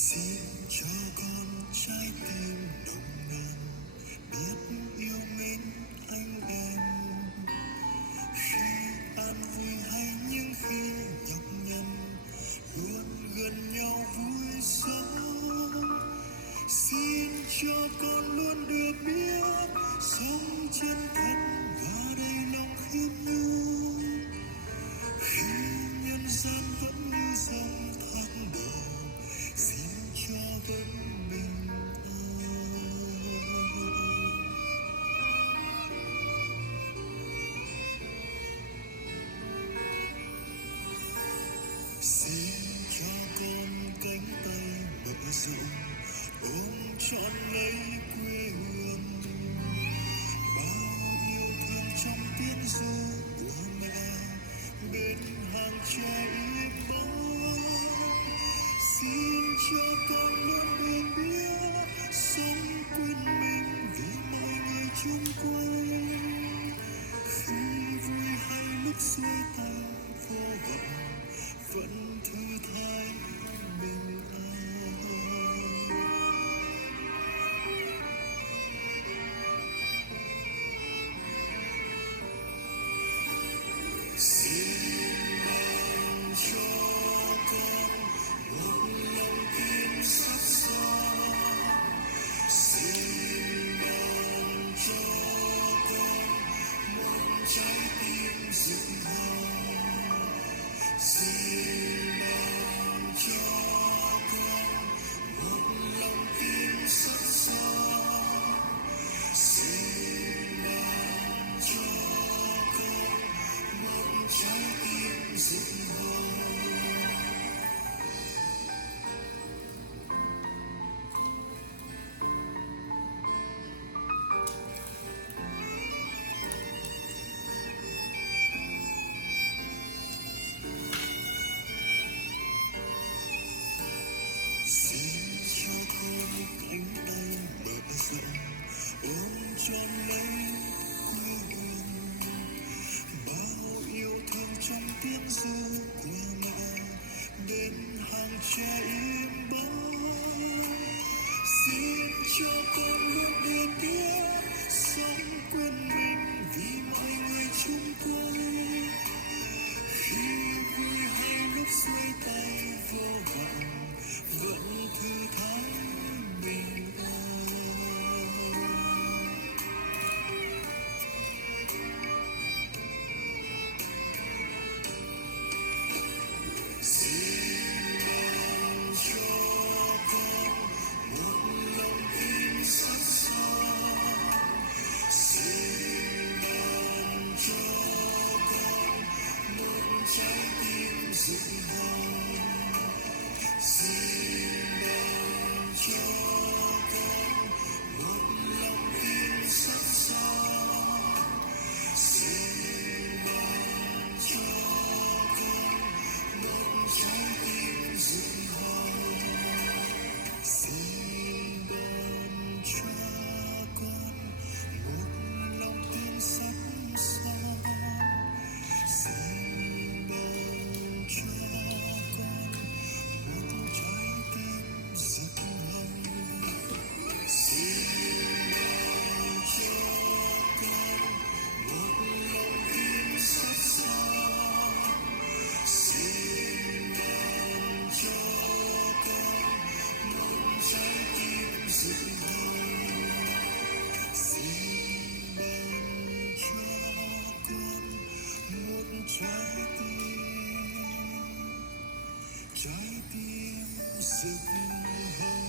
Xin cho con trái tim nồng nàn biết yêu mến anh em, khi an vui hay những khi nhọc nhằn luôn gần nhau vui sống. Xin cho con luôn được biết sống chân thật và đầy lòng khiêm nhường, khi nhân gian vẫn như dòng thác đổ. Xin cho vẫn bình an. Xin cho con cánh tay mở rộng ôm trọn lấy quê hương, bao yêu thương trong tiếng ru của mẹ bên hàng tre im bóng. Xin cho con luôn được biết sống quên mình vì mọi người chung quanh, khi vui hay lúc xuôi tay vô vọng vẫn thư thái bình an. Xin ban cho con một lòng tin sắt son, xin ban cho con một trái tim rực hồng, xin ban cho con một lòng tin sắt son, xin ban cho con một trái tim rực hồng. Xin cho con cánh tay mở rộng ôm trọn lấy quê hương, bao yêu thương trong tiếng ru của mẹ bên hàng tre im bóng. Xin cho con luôn được biết sống quên mình vì mọi người chung quanh, khi vui hay lúc xuôi tay vô vọng vẫn thư thái bình an. Xin ban cho con một lòng tin sắt son, xin ban cho con một trái tim rực hồng, xin ban cho con một lòng tin sắt son, xin ban cho con một trái tim rực hồng, xin ban cho con một lòng tin sắt son, xin ban cho con một trái tim rực hồng, xin ban cho con một lòng tin sắt son, xin ban cho con một trái tim rực hồng, xin ban cho con một trái tim rực hồng.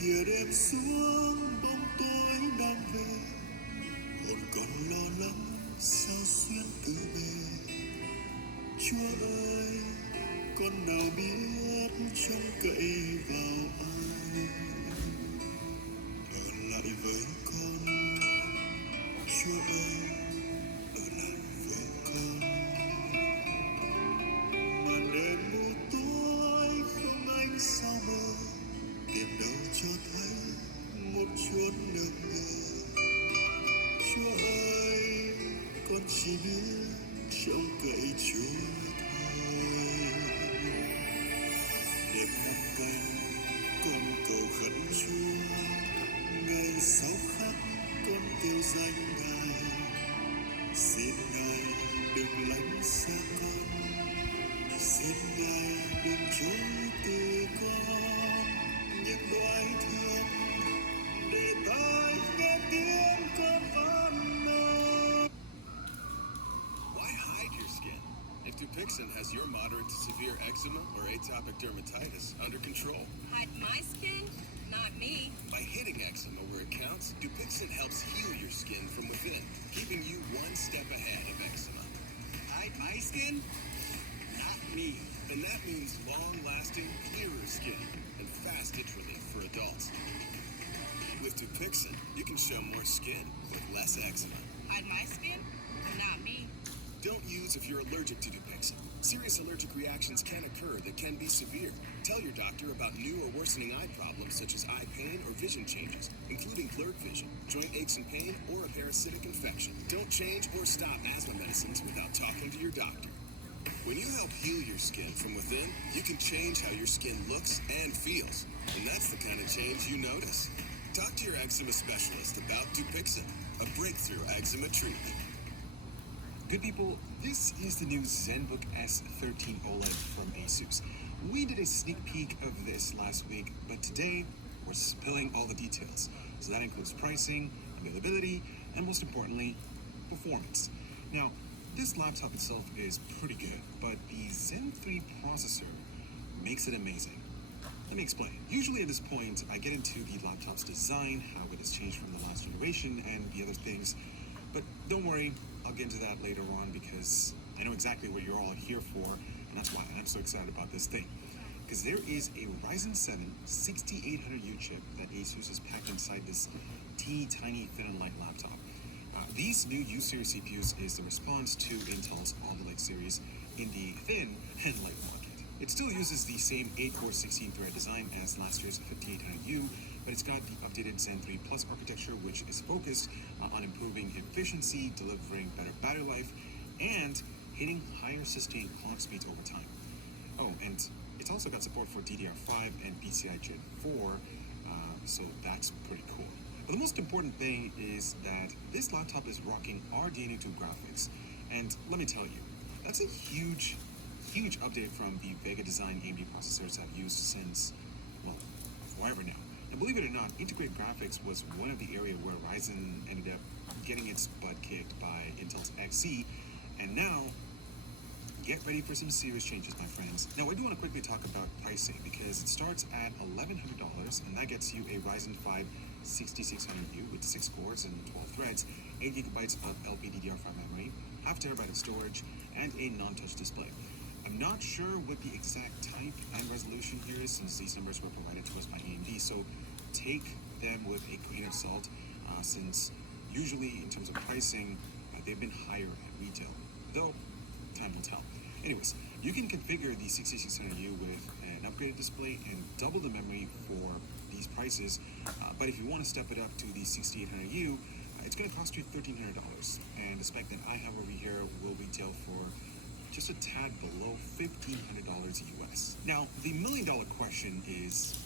kìa đêm xuống bóng tối đang về, hồn còn lo lắng sao xuyên từ bề. Chúa ơi, con nào biết trông cậy vào ai, ở lại với con. Chúa ơi, ở lại với con. Màn đêm mù tối không ánh sao mờ, tìm đâu cho thấy một chút nương nhờ. Chúa ơi, con chỉ biết trông cậy Chúa thôi. Đêm năm canh con cầu khẩn Chúa, ngày sau khắc con kêu danh Ngài. Xin Ngài đừng lánh xa con, xin Ngài đừng chối từ con những đoái thương, để tai nghe tiếng con van nài. Why hide your skin if Dupixent has your moderate to severe eczema or atopic dermatitis under control? Hide my skin? Not me. By hitting eczema where it counts, Dupixent helps heal your skin from within, keeping you one step ahead of eczema. Hide my skin? Not me. And that means long-lasting, clearer skin and fast itch relief for adults. With Dupixent, you can show more skin with less eczema. Hide my skin? Not me. Don't use if you're allergic to Dupixent. Serious allergic reactions can occur that can be severe. Tell your doctor about new or worsening eye problems such as eye pain or vision changes, including blurred vision, joint aches and pain, or a parasitic infection. Don't change or stop asthma medicines without talking to your doctor. When you help heal your skin from within, you can change how your skin looks and feels. And that's the kind of change you notice. Talk to your eczema specialist about Dupixent, a breakthrough eczema treatment. Good people, this is the new ZenBook S13 OLED from ASUS. We did a sneak peek of this last week, but today we're spilling all the details. So that includes pricing, availability, and most importantly, performance. Now, this laptop itself is pretty good, but the Zen 3 processor makes it amazing. Let me explain. Usually at this point, I get into the laptop's design, how it has changed from the last generation, and the other things. But don't worry, I'll get into that later on because I know exactly what you're all here for, and that's why I'm so excited about this thing. Because there is a Ryzen 7 6800U chip that ASUS has packed inside this teeny tiny thin and light laptop. These new U-series CPUs is the response to Intel's Alder Lake series in the thin and light market. It still uses the same 8-core 16-thread design as last year's 5800U, but it's got the updated Zen 3 Plus architecture, which is focused on improving efficiency, delivering better battery life, and hitting higher sustained clock speeds over time. Oh, and it's also got support for DDR5 and PCI Gen 4, so that's pretty cool. But the most important thing is that this laptop is rocking RDNA 2 graphics, and let me tell you, that's a huge update from the Vega design AMD processors I've used since, well, forever now. And believe it or not, integrated graphics was one of the areas where Ryzen ended up getting its butt kicked by Intel's Xe, and now, get ready for some serious changes, my friends. Now, I do want to quickly talk about pricing because it starts at $1,100, and that gets you a Ryzen 5 6600U with 6 cores and 12 threads, 8 gigabytes of LPDDR5 memory, half terabyte of storage, and a non-touch display. I'm not sure what the exact type and resolution here is since these numbers were provided to us by AMD, so take them with a grain of salt since usually in terms of pricing, they've been higher at retail, though time will tell. Anyways, you can configure the 6600U with an upgraded display and double the memory for these prices, but if you want to step it up to the 6800U, it's going to cost you $1,300, and the spec that I have over here will retail for just a tad below $1,500 US. Now, the million-dollar question is,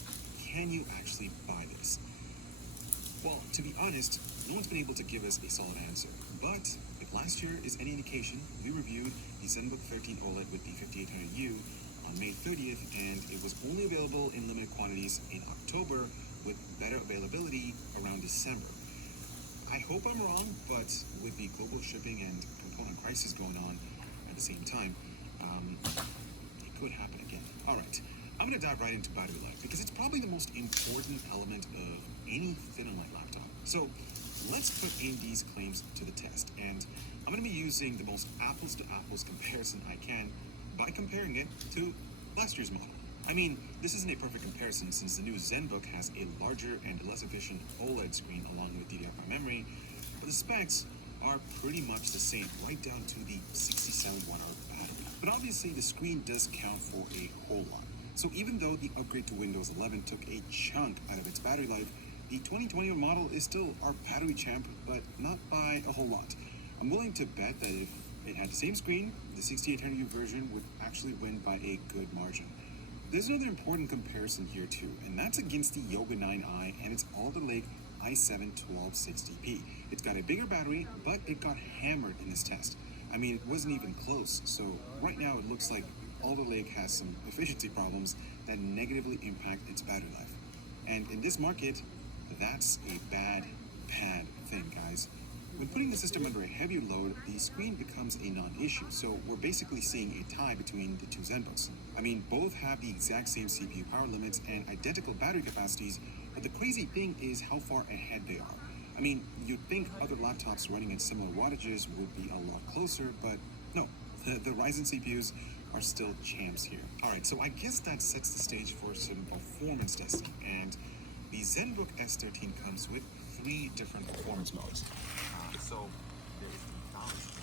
can you actually buy this? Well, to be honest, no one's been able to give us a solid answer, but if last year is any indication, we reviewed the ZenBook 13 OLED with the 5800U on May 30th, and it was only available in limited quantities in October with better availability around December. I hope I'm wrong, but with the global shipping and component crisis going on at the same time, it could happen again. All right, I'm going to dive right into battery life because it's probably the most important element of any thin and light laptop. So let's put in these claims to the test, and I'm going to be using the most apples to apples comparison I can by comparing it to last year's model. I mean, this isn't a perfect comparison since the new ZenBook has a larger and less efficient OLED screen along with DDR5 memory, but the specs are pretty much the same, right down to the 67 watt-hour battery. But obviously, the screen does count for a whole lot. So even though the upgrade to Windows 11 took a chunk out of its battery life, the 2021 model is still our battery champ, but not by a whole lot. I'm willing to bet that if it had the same screen, the 6800U version would actually win by a good margin. There's another important comparison here too, and that's against the Yoga 9i and its Alder Lake i7 1260p. It's got a bigger battery, but it got hammered in this test. I mean, it wasn't even close, so right now it looks like Alder Lake has some efficiency problems that negatively impact its battery life. And in this market, that's a bad thing, guys. When putting the system under a heavier load, the screen becomes a non-issue, so we're basically seeing a tie between the two ZenBooks. I mean, both have the exact same CPU power limits and identical battery capacities, but the crazy thing is how far ahead they are. I mean, you'd think other laptops running at similar wattages would be a lot closer, but no, the Ryzen CPUs are still champs here. Alright, so I guess that sets the stage for some performance testing, and the ZenBook S13 comes with 3 different performance modes. So there's the balance